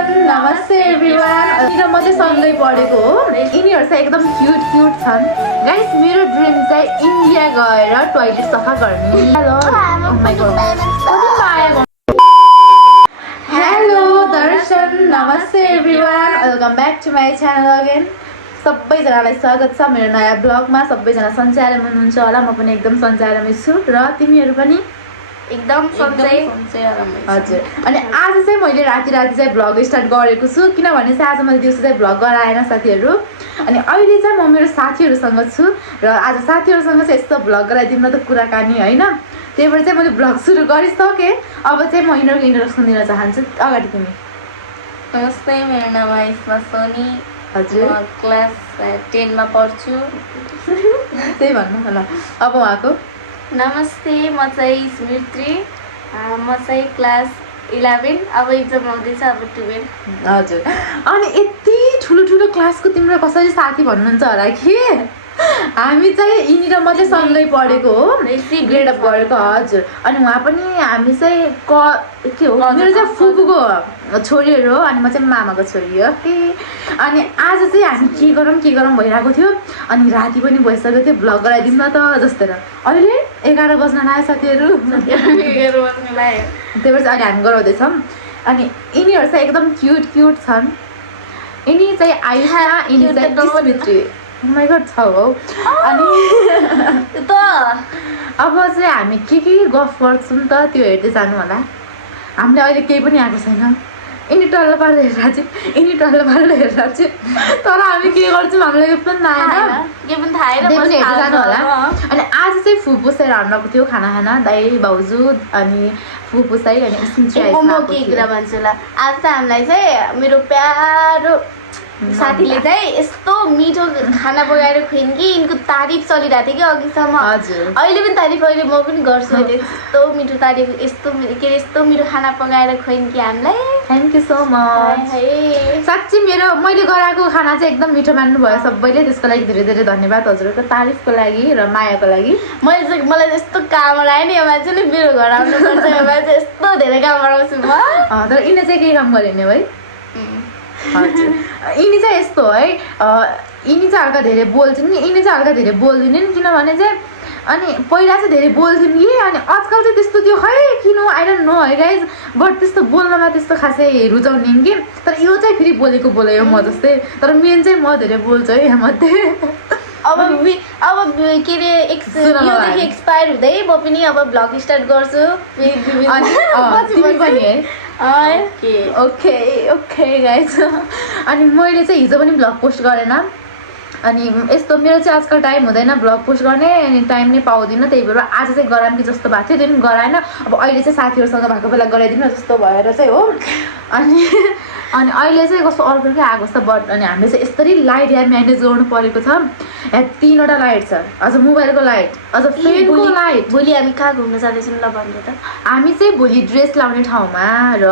दर्शन नमस्ते एभ्रिवान र म चाहिँ सँगै पढेको हो यिनीहरू चाहिँ एकदम क्युट छन् गाइस मेरो ड्रिम चाहिँ इन्डिया गएर टोयलेट सफा गर्ने हेलो दर्शन नमस्ते everyone welcome back to my channel again सबैजनालाई स्वागत छ मेरो नयाँ ब्लगमा सबैजना सञ्चारमा हुनुहुन्छ होला म पनि एकदम सञ्चारमै छु र तिमीहरू पनि एकदम सन्चै हजुर अनि आज चाहिँ मैले राति चाहिँ भ्लग स्टार्ट गरेको छु किनभने चाहिँ आज मैले दिउँसो चाहिँ भ्लग गराएन साथीहरू अनि अहिले चाहिँ म मेरो साथीहरूसँग छु र आज साथीहरूसँग चाहिँ यस्तो भ्लग गराइदिउँ न त कुराकानी होइन त्यही भएर चाहिँ मैले भ्लग सुरु गरिसकेँ अब चाहिँ म यिनीहरूको इन्ट्रोडक्सन दिन चाहन्छु अगाडि तिमी नमस्ते मेरो नाम आइस्मा सोनी हजुर म क्लास 10 मा पढ्छु त्यही भन्नु होला अब उहाँको नमस्ते म चाहिँ स्मृति म चाहिँ क्लास 11 अब एक्जाम आउँदैछ अब 12 हजुर अनि यति ठुलो क्लासको तिम्रो कसरी साथी भन्नुहुन्छ होला कि हामी चाहिँ यिनी र म चाहिँ सँगै पढेको हो ग्रेड अप गरेको हजुर अनि उहाँ पनि हामी चाहिँ के हो मेरो चाहिँ फुपूको छोरीहरू हो अनि म चाहिँ मामाको छोरी हो कि अनि आज चाहिँ हामी के गरौँ भइरहेको थियो अनि राति पनि भइसकेको थियो भ्लग गराइदिउँ न त जस्तै र अहिले 11 बज्न लाग्यो साथीहरू 11 बज्न लाग्यो त्यही भएर चाहिँ अहिले हामी गराउँदैछौँ अनि यिनीहरू चाहिँ एकदम क्युट छन् यिनी चाहिँ आयुषा यिनी चाहिँ स्मृति माइ गड छ हो अनि त अब चाहिँ हामी के गफ गर्छौँ त त्यो हेर्दै जानु होला हामीले अहिले केही पनि आएको छैन यिनी टल्लो पारेर हेरेर चाहिँ तर हामी के गर्छौँ हामीलाई यो पनि आएन हेर्दै जानु होला अनि आज चाहिँ फुपू चाहिँ राउन्डको थियो खाना दाइ भाउजू अनि फुपू चाहिँ अनि म के कुरा भन्छु ल आज चाहिँ हामीलाई चाहिँ मेरो प्यारो साथीले चाहिँ यस्तो मिठो खाना पकाएर खुवाइन कि यिनको तारिफ चलिरहेको थियो कि अघिसम्म अहिले पनि तारिफ अहिले म पनि गर्छु अहिले यस्तो मिठो तारिफ यस्तो मिठो खाना पकाएर खुवाइन कि हामीलाई थ्याङ्क यू सो मच साँच्ची मैले गराएको खाना चाहिँ एकदम मिठो मान्नुभयो सबैले त्यसको लागि धेरै धन्यवाद हजुरको तारिफको लागि र मायाको लागि मलाई यस्तो काम आयो नि यो मान्छेले मेरो घर आउनुपर्छ यो मान्छे यस्तो धेरै काम गराउँछु म तर यिनीले चाहिँ केही काम गरेन है हजुर यिनी चाहिँ यस्तो है यिनी चाहिँ हल्का धेरै बोल्छन् नि यिनी चाहिँ हल्का धेरै बोल्दिनन् किनभने चाहिँ अनि पहिला चाहिँ धेरै बोल्थ्यौँ कि अनि आजकल चाहिँ त्यस्तो त्यो खै किन आई डोन्ट नो है गाइज बट त्यस्तो बोल्नमा त्यस्तो खासै रुचाउने कि तर यो चाहिँ फेरि बोलेको म जस्तै तर मेन चाहिँ म धेरै बोल्छु है यहाँमध्ये अब के अरे योदेखि एक्सपायर हुँदै म पनि अब भ्लग स्टार्ट गर्छु तिमी पनि है ओके गाइज अनि मैले चाहिँ हिजो पनि भ्लग पोस्ट गरेन अनि यस्तो मेरो चाहिँ आजकल टाइम हुँदैन भ्लग पोस्ट गर्ने अनि टाइम नै पाउँदिनँ त्यही भएर आज चाहिँ गराऊँ कि जस्तो भएको थियो त्यो पनि गराएन अब अहिले चाहिँ साथीहरूसँग भएको बेला गराइदिउँ न जस्तो भएर चाहिँ हो अनि अहिले चाहिँ कस्तो अर्कै आएको छ बट अनि हामीले चाहिँ यसरी लाइट यहाँ म्यानेज गर्नु परेको छ यहाँ 3वटा लाइट छ अझ मोबाइलको लाइट अझ फेनको लाइट भोलि हामी कहाँ घुम्न जाँदैछौँ ल भन्नु त हामी चाहिँ भोलि ड्रेस लाउने ठाउँमा र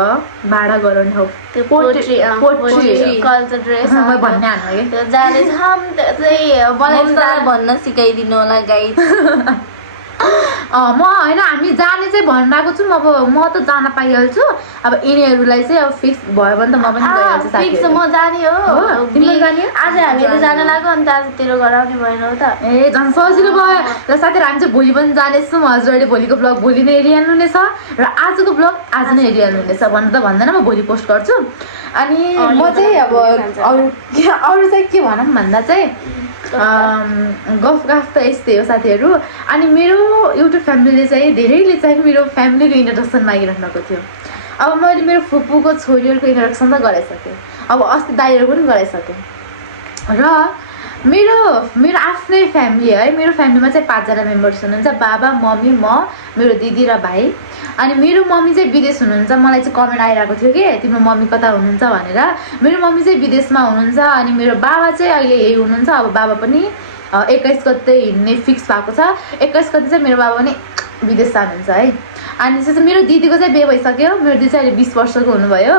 भाडा गराउने ठाउँ त्यो पोट्री कल्चर ड्रेस भन्ने हाल्नु त्यो जाँदैछौँ चाहिँ मलाई भन्न सिकाइदिनु होला गाइड म होइन हामी जाने चाहिँ भनिरहेको छु अब म त जान पाइहाल्छु अब यिनीहरूलाई चाहिँ अब फिक्स भयो भने त म पनि गइहाल्छु फिक्स म जाने हो तिमी जाने आज हामी त जान लाग्यो अनि त आज तेरो घर आउने भएन हो त ए झन् सजिलो भयो र साथीहरू हामी चाहिँ भोलि पनि जानेछौँ हजुरहरूले भोलिको ब्लग भोलि नै हेरिहाल्नु हुनेछ र आजको ब्लग आज नै हेरिहाल्नु हुनेछ भन्नु त भन्दैन म भोलि पोस्ट गर्छु अनि म चाहिँ अब अरू चाहिँ के भनौँ भन्दा चाहिँ गफ त यस्तै हो साथीहरू अनि मेरो युट्युब फ्यामिलीले चाहिँ धेरैले चाहिँ मेरो फ्यामिलीको इन्ट्रोडक्सन मागिराख्नको थियो अब मैले मेरो फुपूको छोरीहरूको इन्ट्रोडक्सन त गराइसकेँ अब अस्ति दाइहरू पनि गराइसकेँ र मेरो आफ्नै फ्यामिली है मेरो फ्यामिलीमा चाहिँ 5 जना मेम्बर्स हुनुहुन्छ बाबा मम्मी म मेरो दिदी र भाइ अनि मेरो मम्मी चाहिँ विदेश हुनुहुन्छ मलाई चाहिँ कमेन्ट आइरहेको थियो कि तिम्रो मम्मी कता हुनुहुन्छ भनेर मेरो मम्मी चाहिँ विदेशमा हुनुहुन्छ अनि मेरो बाबा चाहिँ अहिले यही हुनुहुन्छ अब बाबा पनि 21 गते हिँड्ने फिक्स भएको छ 21 गते चाहिँ मेरो बाबा पनि विदेश जानुहुन्छ है अनि त्यसपछि मेरो दिदीको चाहिँ बिहे भइसक्यो मेरो दिदी चाहिँ अहिले 20 वर्षको हुनुभयो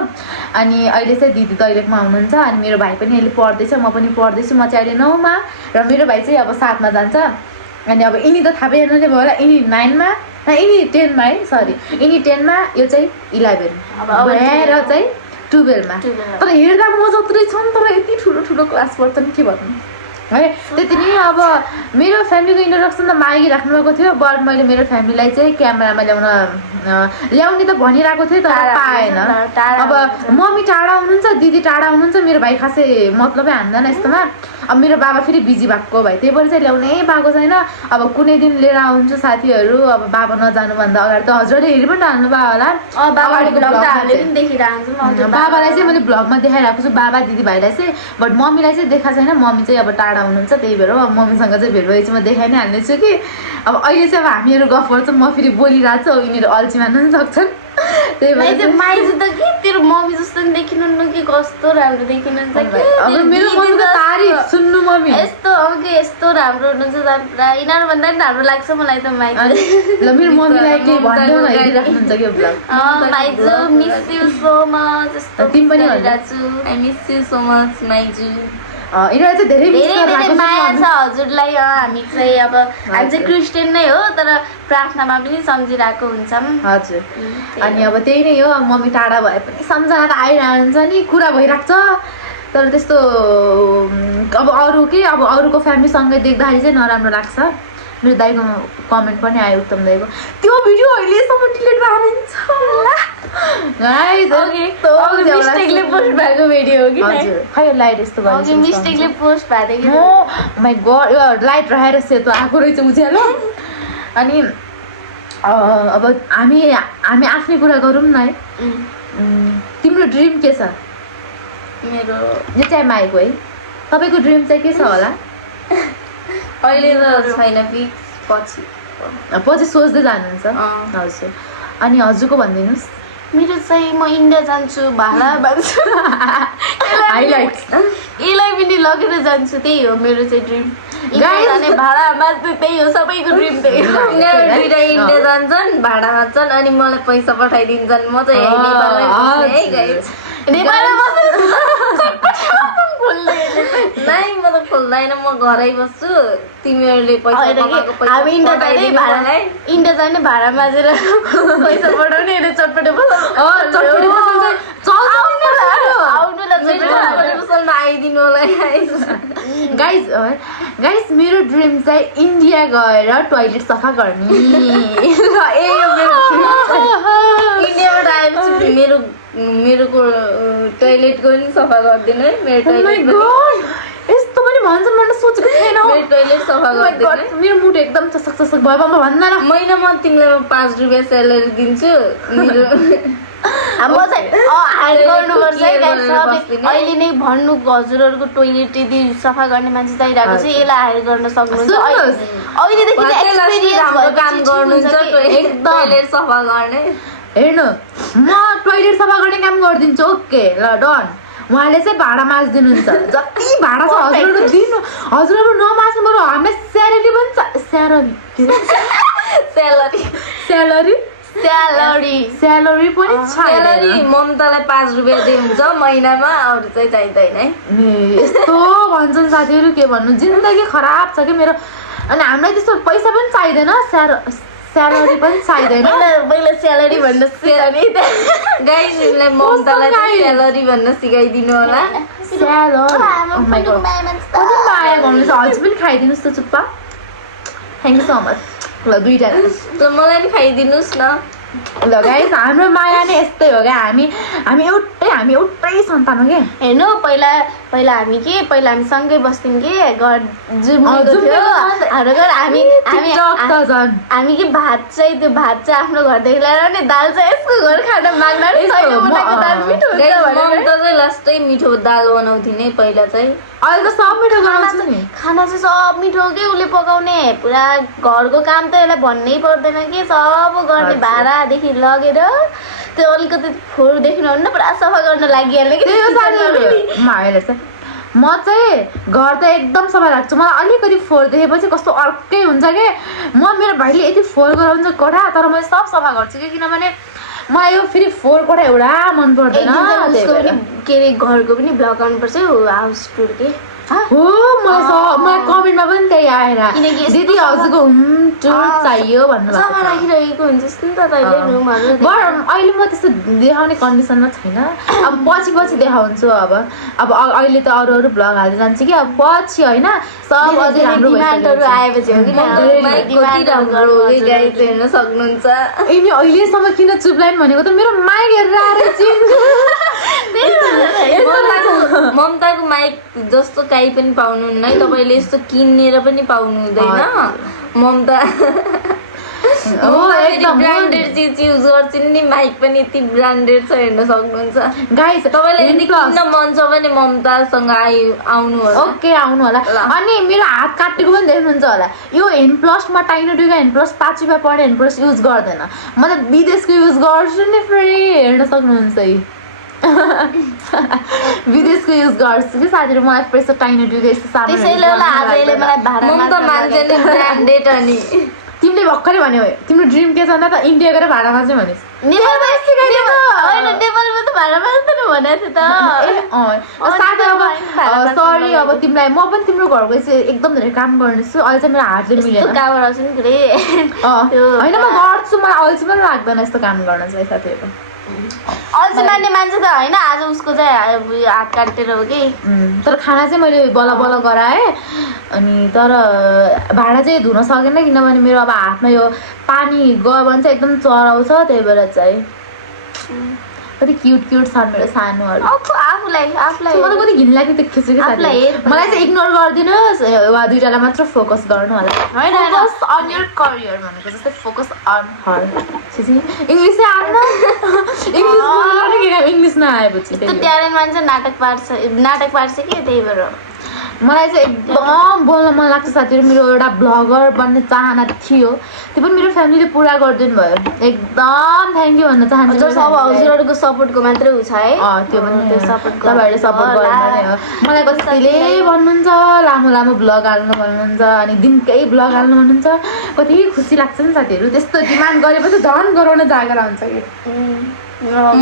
अनि अहिले चाहिँ दिदी दैलेखमा हुनुहुन्छ अनि मेरो भाइ पनि अहिले पढ्दैछ म पनि पढ्दैछु म चाहिँ अहिले 9मा र मेरो भाइ चाहिँ अब 7मा जान्छ अनि अब यिनी त थाहा पाइहाल्नु भयो होला यिनी 9मा यिनी 10मा है सरी यिनी 10मा यो चाहिँ 11 अब भएर चाहिँ 12 मा तर हेर्दा म जत्रै छन् तर यति ठुलो ठुलो क्लास पढ्छन् के भन्नु है त्यति नै अब मेरो फ्यामिलीको इन्ट्रोडक्सन त मागी राख्नु भएको थियो बट मैले मेरो फ्यामिलीलाई चाहिँ क्यामेरामा ल्याउने त भनिरहेको थिएँ तर पाएन अब मम्मी टाढा हुनुहुन्छ दिदी टाढा हुनुहुन्छ मेरो भाइ खासै मतलबै हान्दैन यस्तोमा अब मेरो बाबा फेरि बिजी भएको भाइ त्यही भएर चाहिँ ल्याउनै पाएको छैन अब कुनै दिन लिएर आउँछु साथीहरू अब बाबा नजानुभन्दा अगाडि त हजुरले हेरि पनि हाल्नु भयो होला बाबालाई चाहिँ मैले भ्लगमा देखाइरहेको छु बाबा दिदी भाइलाई चाहिँ बट मम्मीलाई चाहिँ देखाएको छैन मम्मी चाहिँ अब टाढा हुनुहुन्छ त्यही भएर अब मम्मीसँग चाहिँ भेट भएपछि म देखाइ नै हाल्नेछु कि अब अहिले चाहिँ अब हामीहरू गफ गर्छौँ म फेरि बोलिरहेको छु अब यिनीहरू अल्छी मान्न पनि सक्छन् त्यही भएर माइजू त के तेरो मम्मी जस्तो नि देखिनुहुन्न कि कस्तो राम्रो देखिनुहुन्छ कि अब मेरो मम्मीको तारिफ सुन्नु मम्मी यस्तो अब के यस्तो राम्रो हुनुहुन्छ पुरा यिनीहरू भन्दा पनि राम्रो लाग्छ मलाई त माइजू ल मेरो मम्मीलाई केही भन्दै राख्नुहुन्छ कि ब्लग माइजू मिस यु सो मच यस्तो तिमी पनि भनिरहेछु I miss you so much माइजू यिनीहरू चाहिँ धेरै माया छ हजुरलाई हामी चाहिँ अब हामी चाहिँ क्रिस्चियन नै हो तर प्रार्थनामा पनि सम्झिरहेको हुन्छौँ हजुर अनि अब त्यही नै हो अब मम्मी टाढा भए पनि सम्झना त आइरहन्छ नि कुरा भइरहेको छ तर त्यस्तो अब अरू के अब अरूको फ्यामिलीसँगै देख्दाखेरि चाहिँ नराम्रो लाग्छ मेरो दाइको कमेन्ट पनि आयो उत्तम दाइको त्यो भिडियो अहिलेसम्म डिलिट मिस्टेकले पोस्ट भएको भिडियो हो कि खै लाइट यस्तो गर्छ मिस्टेकले पोस्ट भएको माइ गड यो लाइट राखेर सेतो आएको रहेछ उज्यालो अनि अब हामी आफ्नै कुरा गरौँ न है तिम्रो ड्रिम के छ मेरो यो चाहिँ माइको है तपाईँको ड्रिम चाहिँ के छ होला अहिले त छैन फिक्स पछि सोच्दै जानुहुन्छ हजुर अनि हजुरको भनिदिनुहोस् मेरो चाहिँ म इन्डिया जान्छु भाडा भन्छु यसलाई पनि लगेर जान्छु त्यही हो मेरो चाहिँ ड्रिम जाने भाडामा त्यही हो सबैको ड्रिम त्यही हो दुइटा इन्डिया जान्छन् भाडा माग्छन् अनि मलाई पैसा पठाइदिन्छन् म चाहिँ नेपालमै बस्ने है गाइस नेपालमा नाइ म त खोल्दैन म घरै बस्छु तिमीहरूले पैसा कमाएको पैसा हामी इन्डिया जाने भाडा माझेर पैसा पठाउने यसले चटपटे आइदिनु होला गाइस मेरो ड्रिम चाहिँ इन्डिया गएर टोइलेट सफा गर्ने इन्डियाबाट आएपछि मेरो टोइलेटको पनि सफा गरिदिनु है मेरो टोइलेट यस्तो पनि भन्छन् मैले सोचेको थिएन मेरो टोइलेट सफा गरिदिनु मेरो मुड एकदम चसक चसक भयो म भन्दैन महिनामा तिमीलाई म 5 रुपियाँ स्यालेरी दिन्छु मेरो म चाहिँ हायर गर्नुपर्छ है गाइस अहिले नै भन्नु हजुरहरूको टोइलेट यदि सफा गर्ने मान्छे चाहिरहेको छ यसलाई हायर गर्न सक्नुहुन्छ अहिलेदेखि एक्सपिरियन्स काम गर्नुहुन्छ टोइलेट सफा गर्ने हेर्नु म टोइलेट सफा गर्ने काम गरिदिन्छु ओके ल डन उहाँले चाहिँ भाडा माझिदिनुहुन्छ जति भाडा छ हजुरहरू नमाझ्नु बरु हामीलाई स्यालेरी पनि स्यालेरी पनि स्यालेरी ममतालाई 5 रुपियाँ दिन्छ महिनामा अरू चाहिँ चाहिँदैन है यस्तो भन्छन् साथीहरू के भन्नु जिन्दगी खराब छ कि मेरो अनि हामीलाई त्यस्तो पैसा पनि चाहिँदैन स्यालेरी पनि चाहिँदैन मैले स्यालेरी भन्न सिकाउने गाइस तिमीलाई ममतालाई स्यालेरी भन्न सिकाइदिनु होला कति माया गर्नुहुन्छ हजुर पनि खाइदिनुहोस् त चुप्पा थ्याङ्क यू सो मच ल दुईटा मलाई पनि खाइदिनुहोस् न ल गाइस हाम्रो माया नै यस्तै हो क्या हामी एउटै सन्तान हो क्या हेर्नु पहिला हामी सँगै बस्थ्यौँ कि घर जुम्मेको थियो हाम्रो घर हामी कि भात चाहिँ आफ्नो घरदेखि ल्याएर नि दाल चाहिँ यसको घर खान माग्दा लास्टै मिठो दाल बनाउँथ्यो नि पहिला चाहिँ अहिले त सब मिठो बनाउँछु नि खाना चाहिँ सब मिठो के उसले पकाउने पुरा घरको काम त यसलाई भन्नै पर्दैन कि सब गर्ने भाँडादेखि लगेर त्यो अलिकति फोहोरदेखि हुन्न पुरा सफा गर्न लागिहाल्ने कि म चाहिँ घर त एकदम सफा राख्छु मलाई अलिकति फोहोर देखेपछि कस्तो अर्कै हुन्छ कि म मेरो भाइले यति फोहोर गराउँछ कोठा तर मैले सब सफा गर्छु कि किनभने मलाई यो फेरि फोहोर कोठा एउटा मन पर्दैन के अरे घरको पनि भ्लग गर्नुपर्छ हाउस टुर के हो मलाई कमेन्टमा पनि त्यही आएर किनकि यस्तो दिदी हजुरको चाहियो भन्नुभएको सफा राखिरहेको हुन्छ नि त तैँले रुमहरू अहिले म त्यस्तो देखाउने कन्डिसनमा छैन अब पछि देखाउँछु अब अहिले त अरू ब्लग हाल्दै जान्छु कि अब पछि होइन सब अझै राम्रो डिमान्डहरू आएपछि हो कि हेर्न सक्नुहुन्छ यिनी अहिलेसम्म किन चुप्लाइन भनेको त मेरो माइक हेरेर आएर ममताको माइक जस्तो काहीँ पनि पाउनुहुन्न है तपाईँले यस्तो किनेर पनि पाउनु हुँदैन ममता ब्रान्डेड चिज युज गर्छिन् नि माइक पनि यति ब्रान्डेड छ हेर्न सक्नुहुन्छ गाइस तपाईँलाई यदि किन्न मन छ भने ममतासँग आउनु होला ओके आउनु होला अनि मेरो हात काटेको पनि देख्नुहुन्छ होला यो हेन प्लसमा टाइनो टुको हेन प्लस 5 रुपियाँ पर्ने हेन प्लस युज गर्दैन म त विदेशको युज गर्छु नि फेरि हेर्न सक्नुहुन्छ है विदेशको युज गर्छु कि साथीहरू मलाई पैसा टाइनो टुको यस्तो ब्रान्डेड अनि तिमीले भर्खरै भन्यो तिम्रो ड्रिम के छ त इन्डिया गएर भाडा माग्छु भनिस् सरी अब तिमीलाई म पनि तिम्रो घरको एकदम धेरै काम गर्नेछु अहिले चाहिँ मेरो हातले मिलेन होइन म गर्छु मलाई अल्छी पनि लाग्दैन यस्तो काम गर्न चाहिँ साथीहरू अल्छी मान्ने मान्छे त होइन आज उसको चाहिँ हात काटेर हो कि तर खाना चाहिँ मैले बल्ल बल्ल गराएँ अनि तर भाँडा चाहिँ धुन सकेन किनभने मेरो अब हातमा यो पानी गयो भने चाहिँ एकदम चराउँछ त्यही भएर चाहिँ कति क्युट छन् मेरो सानोहरू आफूलाई मलाई कति घिन लाग्ने देख्छु कि मलाई चाहिँ इग्नोर गरिदिनुहोस् वा दुईटालाई मात्र फोकस गर्नु होला फोकस अन योर करियर भनेको जस्तै फोकस अन हर इङ्ग्लिसै आएन इङ्ग्लिस नआएपछि ट्यालेन्ट मान्छे नाटक पार्छ कि त्यही भएर मलाई चाहिँ एकदम बोल्न मन लाग्छ साथीहरू मेरो एउटा ब्लगर बन्ने चाहना थियो त्यो पनि मेरो फ्यामिलीले पुरा गरिदिनु भयो एकदम थ्याङ्क यू भन्न चाहन्छु सब हजुरहरूको सपोर्टको मात्रै उ छ है त्यो पनि तपाईँहरूले सपोर्ट गर्नु हो मलाई कतिले भन्नुहुन्छ लामो ब्लग हाल्नु भन्नुहुन्छ अनि दिनकै ब्लग हाल्नु भन्नुहुन्छ कति खुसी लाग्छ नि साथीहरू त्यस्तो डिमान्ड गरेपछि झन् गराउन जागर हुन्छ कि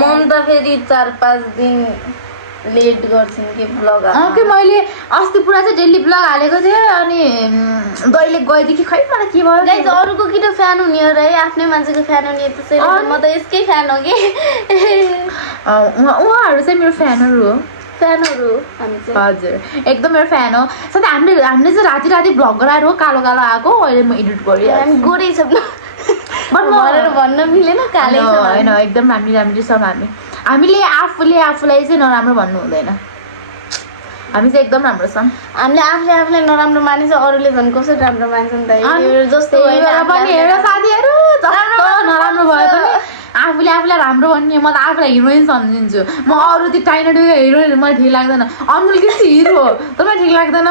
ममता फेरि 4-5 दिन लेट गर्छिन् कि ब्लग कि मैले अस्ति पुरा चाहिँ डेली ब्लग हालेको थिएँ अनि दैले गएदेखि खै मलाई के भयो गाइस अरूको किन फ्यान हुने हो र है आफ्नै मान्छेको फ्यान हुने त्यसैले म त यसकै फ्यान हो कि उहाँहरू चाहिँ मेरो फ्यानहरू हो हामी चाहिँ हजुर एकदम मेरो फ्यान हो साथै हामीले चाहिँ राति ब्लग गराएर हो कालो आएको अहिले म एडिट गरेँ हामी गोरै छौँ भन्न मिलेन कालै होइन एकदम राम्री छौँ हामीले आफूलाई चाहिँ नराम्रो भन्नु हुँदैन हामी चाहिँ एकदम राम्रो छौँ हामीले आफूलाई नराम्रो माने चाहिँ अरूले झन् कसरी राम्रो मान्छ नि त जस्तो पनि हेर साथीहरू जस्तो नराम्रो भए पनि आफूलाई राम्रो भन्ने म त आफूलाई हिरोइन सम्झिन्छु म अरू त्यो टाइनो टुको हिरोइन मलाई ठिक लाग्दैन अनमोल के हिरो हो तपाईँ ठिक लाग्दैन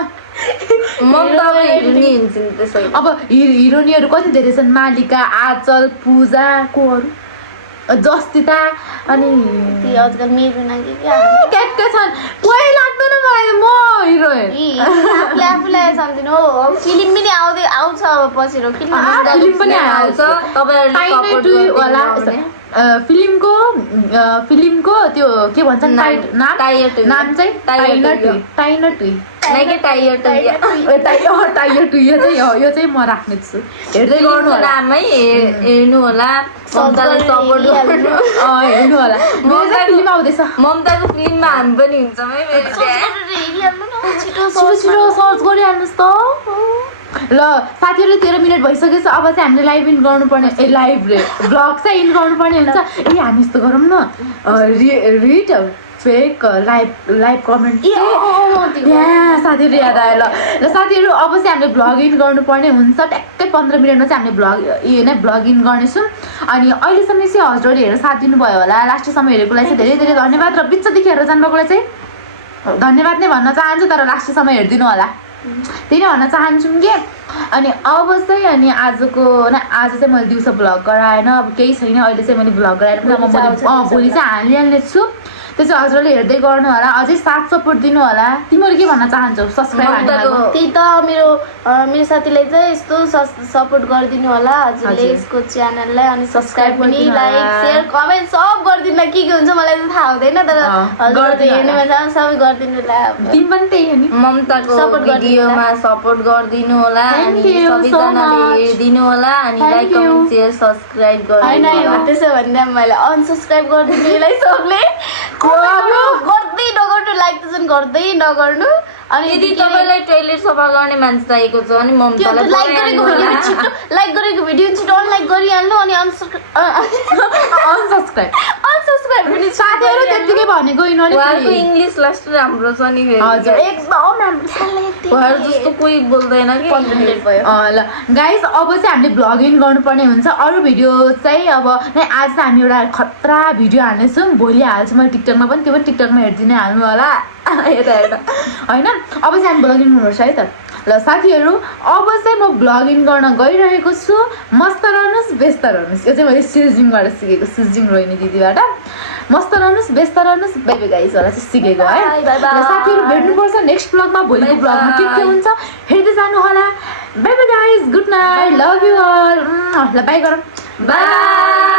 अब हिरोइनहरू कति धेरै छन् मालिका आचल पूजा कोहरू जस्तिता अनि आजकल मेरो नाकी के छन् कोही लाग्दैन मलाई म हिरोइन आफूलाई सम्झिनु हो फिल्म पनि आउँछ अब पछि फिल्म पनि आउँछ फिल्मको त्यो के भन्छ नाम चाहिँ टाइनर टुई यो चाहिँ म राख्नेछु हेर्दै गर्नु होला नामै हेर्नु होला हेर्नु होला फिल्म आउँदैछ ममताको फिल्ममा हामी पनि हुन्छौँ है छिटो सर्च गरिहाल्नुहोस् त ल साथीहरू 13 मिनट भइसकेछ अब चाहिँ हामीले लाइभ इन गर्नुपर्ने लाइभ ब्लग चाहिँ इन गर्नुपर्ने हुन्छ हामी यस्तो गरौँ न रिड फेक लाइभ कमेन्ट साथीहरू याद आयो ल साथीहरू अब चाहिँ हामीले ब्लग इन गर्नुपर्ने हुन्छ ट्याक्कै 15 मिनटमा चाहिँ हामीले ब्लग इन गर्नेछौँ अनि अहिलेसम्म चाहिँ हजुरहरूले हेरेर साथ दिनुभयो होला लास्टसम्म हेरेकोलाई चाहिँ धेरै धेरै धन्यवाद र बिचदेखि हेरेर जानुभएकोलाई चाहिँ धन्यवाद नै भन्न चाहन्छु तर लास्टसम्म हेरिदिनु होला त्यही नै भन्न चाहन्छौँ कि अनि अब चाहिँ अनि आज चाहिँ मैले दिउँसो ब्लग गराएन अब केही छैन अहिले चाहिँ मैले ब्लग गराएर पनि भोलि चाहिँ हालिहाल्ने छु त्यो चाहिँ हजुरले हेर्दै गर्नु होला, अझै साथ सपोर्ट दिनु होला। तिमीहरू के भन्न चाहन्छौ सब्स्क्राइब हानेको? त्यही त मेरो साथीलाई चाहिँ यस्तो सपोर्ट गरिदिनु होला हजुरले यसको च्यानललाई, अनि सब्स्क्राइब पनि, लाइक सेयर कमेन्ट सब गरिदिनु। के हुन्छ मलाई त थाहा हुँदैन, तर हजुरले हेर्ने मान्छे सबै गरिदिनु होला। तिमी पनि त्यही हो नि, ममताको भिडियोमा सपोर्ट गरिदिनु होला, अनि सबैजनाले हेरिदिनु होला, अनि लाइक कमेन्ट सेयर सब्स्क्राइब गरिदिनु होला। त्यसो भन्दा मैले अनसब्स्क्राइब गरिदिनु यसलाई सबले गर्दै नगर्नु, लाइक त चाहिँ गर्दै नगर्नु। अनि यदि तपाईँलाई टोइलेट सफा गर्ने मान्छे चाहिएको छ अनि ममतालाई लाइक गरेको भिडियो छिटो अनलाइक गरिहाल्नु, अनि अनसब्स्क्राइब पनि साथीहरू त्यतिकै भनेको उहाँको इङ्ग्लिस लास्ट राम्रो छ नि, हजुर एकदम राम्रो छ। उहाँहरू जस्तो कोही बोल्दैन कि। ल गाइस, अब चाहिँ हामीले भ्लगिङ गर्नुपर्ने हुन्छ। अरू भिडियो चाहिँ अब आज चाहिँ हामी एउटा खतरा भिडियो हाल्नेछौँ, भोलि हाल्छु मैले टिकटकमा पनि, त्यो पनि टिकटकमा हेरिदिनु हाल्नु होला। यता होइन, अब चाहिँ हामी भ्लगिङ गर्नुपर्छ है त। ल साथीहरू, अब चाहिँ म भ्लगिङ गर्न गइरहेको छु। मस्त रहनुहोस्, व्यस्त रहनुहोस्। यो चाहिँ मैले सिजिङबाट सिकेको, सिजिङ रोहिणी दिदीबाट। मस्त रहनुहोस्, व्यस्त रहनुहोस्, बाई बाई गाइस होला चाहिँ सिकेको है। ल साथीहरू, भेट्नुपर्छ नेक्स्ट ब्लगमा, भोलिको ब्लगमा के हुन्छ हेर्दै जानु होला। Bye bye guys, good night, love you all. ल बाई गरौँ, बाई।